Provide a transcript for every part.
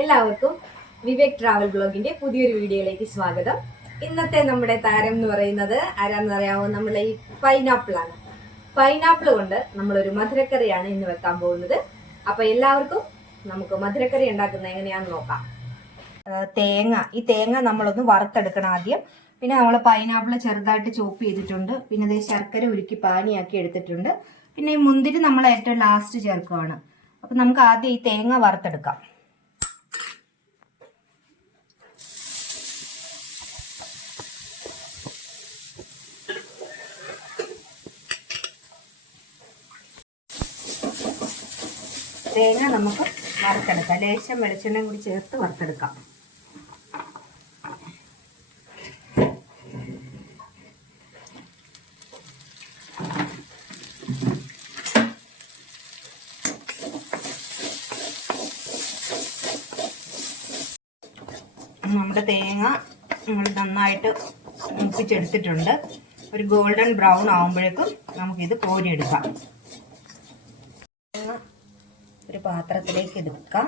എല്ലാവർക്കും വിവേക് ട്രാവൽ ബ്ലോഗിന്റെ പുതിയൊരു വീഡിയോയിലേക്ക് സ്വാഗതം. ഇന്നത്തെ നമ്മുടെ താരം എന്ന് പറയുന്നത് ആരാണെന്ന് അറിയാമോ? നമ്മളെ ഈ പൈനാപ്പിൾ ആണ്. പൈനാപ്പിൾ കൊണ്ട് നമ്മളൊരു മധുരക്കറിയാണ് ഇന്ന് വെക്കാൻ പോകുന്നത്. അപ്പൊ എല്ലാവർക്കും നമുക്ക് മധുരക്കറി ഉണ്ടാക്കുന്നത് എങ്ങനെയാണെന്ന് നോക്കാം. ഈ തേങ്ങ നമ്മളൊന്ന് വറുത്തെടുക്കണം ആദ്യം. പിന്നെ നമ്മൾ പൈനാപ്പിൾ ചെറുതായിട്ട് ചോപ്പ് ചെയ്തിട്ടുണ്ട്. പിന്നെ അതേ ശർക്കര ഉരുക്കി പാനിയാക്കി എടുത്തിട്ടുണ്ട്. പിന്നെ ഈ മുന്തിരി നമ്മൾ ഏറ്റവും ലാസ്റ്റ് ചേർക്കുവാണ്. അപ്പൊ നമുക്ക് ആദ്യം ഈ തേങ്ങ വറുത്തെടുക്കാം. തേങ്ങ നമുക്ക് വറുത്തെടുക്കാം. ലേശം വെളിച്ചെണ്ണയും കൂടി ചേർത്ത് വറുത്തെടുക്കാം. നമ്മുടെ തേങ്ങ നമ്മൾ നന്നായിട്ട് മൂപ്പിച്ചെടുത്തിട്ടുണ്ട്. ഒരു ഗോൾഡൻ ബ്രൗൺ ആകുമ്പോഴേക്കും നമുക്കിത് കോരിയെടുക്കാം. ഒരു പാത്രത്തിലേക്ക് എടുക്കാം.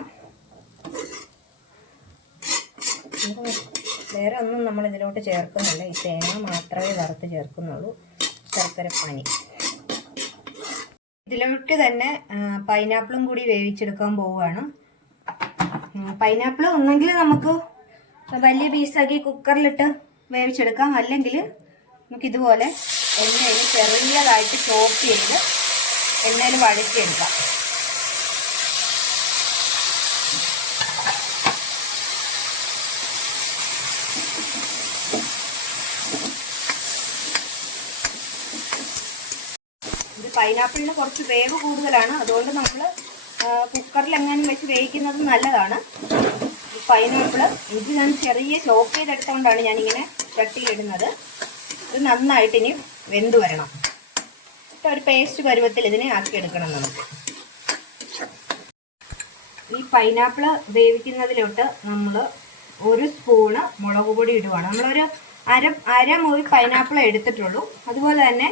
വേറെ ഒന്നും നമ്മൾ ഇതിലോട്ട് ചേർക്കുന്നില്ല. ഈ തേങ്ങ മാത്രമേ വറുത്ത് ചേർക്കുന്നുള്ളൂ. ശർക്കരപ്പാനി ഇതിലോട്ട് തന്നെ പൈനാപ്പിളും കൂടി വേവിച്ചെടുക്കാൻ പോവുകയാണ്. പൈനാപ്പിൾ ഒന്നെങ്കിൽ നമുക്ക് വലിയ പീസാക്കി കുക്കറിലിട്ട് വേവിച്ചെടുക്കാം, അല്ലെങ്കിൽ നമുക്കിതുപോലെ എണ്ണയിൽ ചെറിയതായിട്ട് ചോപ്പ് ചെയ്ത് എണ്ണയിൽ വഴറ്റിയെടുക്കാം. ഇത് പൈനാപ്പിളിന് കുറച്ച് വേവ് കൂടുതലാണ്, അതുകൊണ്ട് നമ്മൾ കുക്കറിൽ എങ്ങാനും വെച്ച് വേവിക്കുന്നത് നല്ലതാണ്. ഈ പൈനാപ്പിൾ ഇത് ഞാൻ ചെറിയ ചോപ്പ് ചെയ്തെടുത്തുകൊണ്ടാണ് ഞാനിങ്ങനെ ചട്ടിയിലിടുന്നത്. ഇത് നന്നായിട്ട് ഇനി വെന്ത് വരണം. ഒരു പേസ്റ്റ് പരുവത്തിൽ ഇതിനെ ആക്കിയെടുക്കണം നമുക്ക്. ഈ പൈനാപ്പിൾ വേവിക്കുന്നതിലോട്ട് നമ്മൾ ഒരു സ്പൂണ് മുളക് പൊടി ഇടുവാണ്. നമ്മളൊരു അരമുറി പൈനാപ്പിൾ എടുത്തിട്ടുള്ളൂ. അതുപോലെ തന്നെ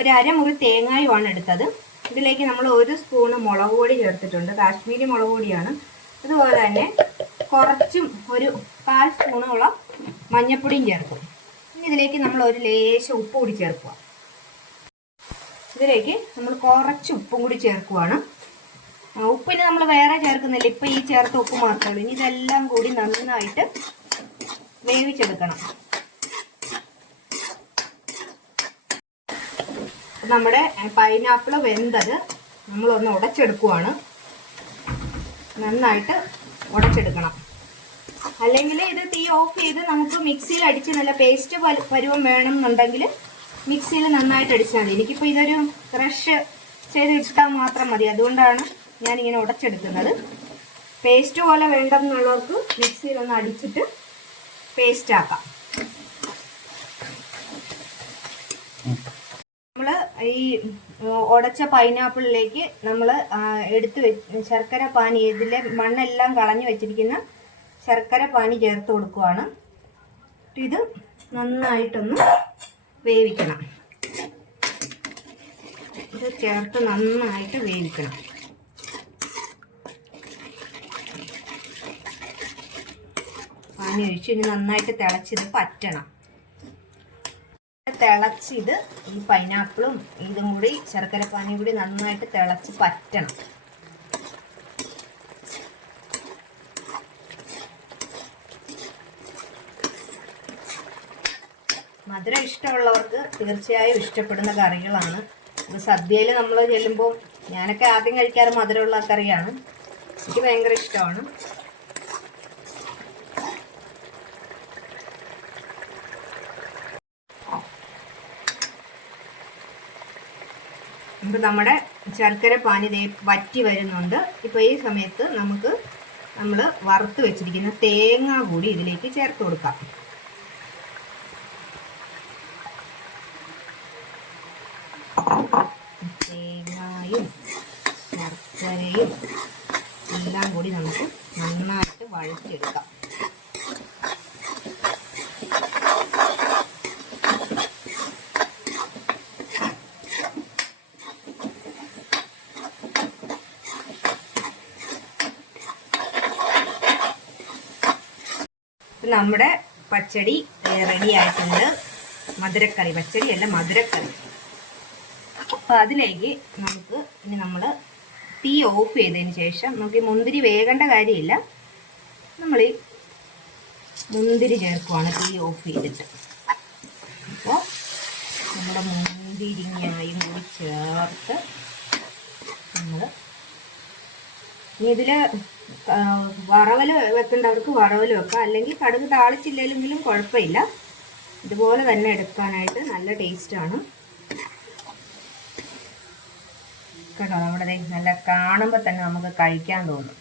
ഒരു അരമുറി തേങ്ങായുമാണ് എടുത്തത്. ഇതിലേക്ക് നമ്മൾ ഒരു സ്പൂണ് മുളക് പൊടി ചേർത്തിട്ടുണ്ട്. കാശ്മീരി മുളക് പൊടിയാണ്. അതുപോലെ തന്നെ കുറച്ചും ഒരു 1/4 സ്പൂണോളം മഞ്ഞൾപ്പൊടിയും ചേർക്കും. ഇനി ഇതിലേക്ക് നമ്മൾ ഒരു ലേശം ഉപ്പ് കൂടി ചേർക്കുക. ഇതിലേക്ക് നമ്മൾ കുറച്ച് ഉപ്പും കൂടി ചേർക്കുവാണ്. ഉപ്പിന് നമ്മൾ വേറെ ചേർക്കുന്നില്ല, ഇപ്പം ഈ ചേർത്ത ഉപ്പ് മാത്രമേ ഉള്ളൂ. ഇനി ഇതെല്ലാം കൂടി നന്നായിട്ട് വേവിച്ചെടുക്കണം. നമ്മുടെ പൈനാപ്പിൾ വെന്തത് നമ്മളൊന്ന് ഉടച്ചെടുക്കുവാണ്. നന്നായിട്ട് ഉടച്ചെടുക്കണം. അല്ലെങ്കിൽ ഇത് തീ ഓഫ് ചെയ്ത് നമുക്ക് മിക്സിയിൽ അടിച്ച് നല്ല പേസ്റ്റ് പരുവം വേണം എന്നുണ്ടെങ്കിൽ മിക്സിയിൽ നന്നായിട്ട് അടിച്ചാൽ മതി. എനിക്കിപ്പോൾ ഇതൊരു ക്രഷ് ചെയ്ത് ഇട്ടാൽ മാത്രം മതി, അതുകൊണ്ടാണ് ഞാനിങ്ങനെ ഉടച്ചെടുക്കുന്നത്. പേസ്റ്റ് പോലെ വേണ്ടെന്നുള്ളവർക്ക് മിക്സിയിൽ ഒന്ന് അടിച്ചിട്ട് പേസ്റ്റ് ആക്കാം. നമ്മൾ ഈ ഉടച്ച പൈനാപ്പിളിലേക്ക് നമ്മൾ ശർക്കര പാനി, ഇതിലെ മണ്ണെല്ലാം കളഞ്ഞു വെച്ചിരിക്കുന്ന ശർക്കര പാനി ചേർത്ത് കൊടുക്കുവാണ്. ഇത് നന്നായിട്ടൊന്ന് വേവിക്കണം. ഇത് ചേർത്ത് നന്നായിട്ട് വേവിക്കണം. പാനി ഒഴിച്ച് ഇനി നന്നായിട്ട് തിളച്ചിത് പറ്റണം. തിളച്ചിത് ഈ പൈനാപ്പിളും ഇതും കൂടി ശർക്കര പാനിയും കൂടി നന്നായിട്ട് തിളച്ച് പറ്റണം. മധുരം ഇഷ്ടമുള്ളവർക്ക് തീർച്ചയായും ഇഷ്ടപ്പെടുന്ന കറികളാണ്. ഇത് സദ്യയിൽ നമ്മൾ ചെല്ലുമ്പോൾ ഞാനൊക്കെ ആദ്യം കഴിക്കാറ് മധുരമുള്ള കറിയാണ്. എനിക്ക് ഭയങ്കര ഇഷ്ടമാണ്. ഇപ്പം നമ്മുടെ ശർക്കര പാനി വറ്റി വരുന്നുണ്ട്. ഇപ്പോൾ ഈ സമയത്ത് നമ്മൾ വറുത്ത് വെച്ചിരിക്കുന്ന തേങ്ങ കൂടി ഇതിലേക്ക് ചേർത്ത് കൊടുക്കാം. തേങ്ങയും ശർക്കരയും എല്ലാം കൂടി നമുക്ക് നന്നായിട്ട് വഴറ്റിയെടുക്കാം. നമ്മുടെ പച്ചടി റെഡി ആയിട്ടുണ്ട്. മധുരക്കറി, പച്ചടിയല്ല മധുരക്കറി. അപ്പോൾ അതിലേക്ക് നമുക്ക് ഇനി നമ്മൾ തീ ഓഫ് ചെയ്തതിന് ശേഷം നമുക്ക് ഈ മുന്തിരി വേകേണ്ട കാര്യമില്ല. നമ്മൾ ഈ മുന്തിരി ചേർക്കുവാണ് തീ ഓഫ് ചെയ്തിട്ട്. അപ്പോൾ നമ്മുടെ മുന്തിരിങ്ങായും കൂടി ചേർത്ത് നമ്മൾ ഇനി ഇതിൽ വറവൽ വെക്കേണ്ടവർക്ക് വറവൽ വെക്കാം, അല്ലെങ്കിൽ കടുക് താളിച്ചില്ലെങ്കിലും കുഴപ്പമില്ല. ഇതുപോലെ തന്നെ എടുക്കാനായിട്ട് നല്ല ടേസ്റ്റാണ് കേട്ടോ. നമ്മുടെ നല്ല കാണുമ്പോൾ തന്നെ നമുക്ക് കഴിക്കാൻ തോന്നും.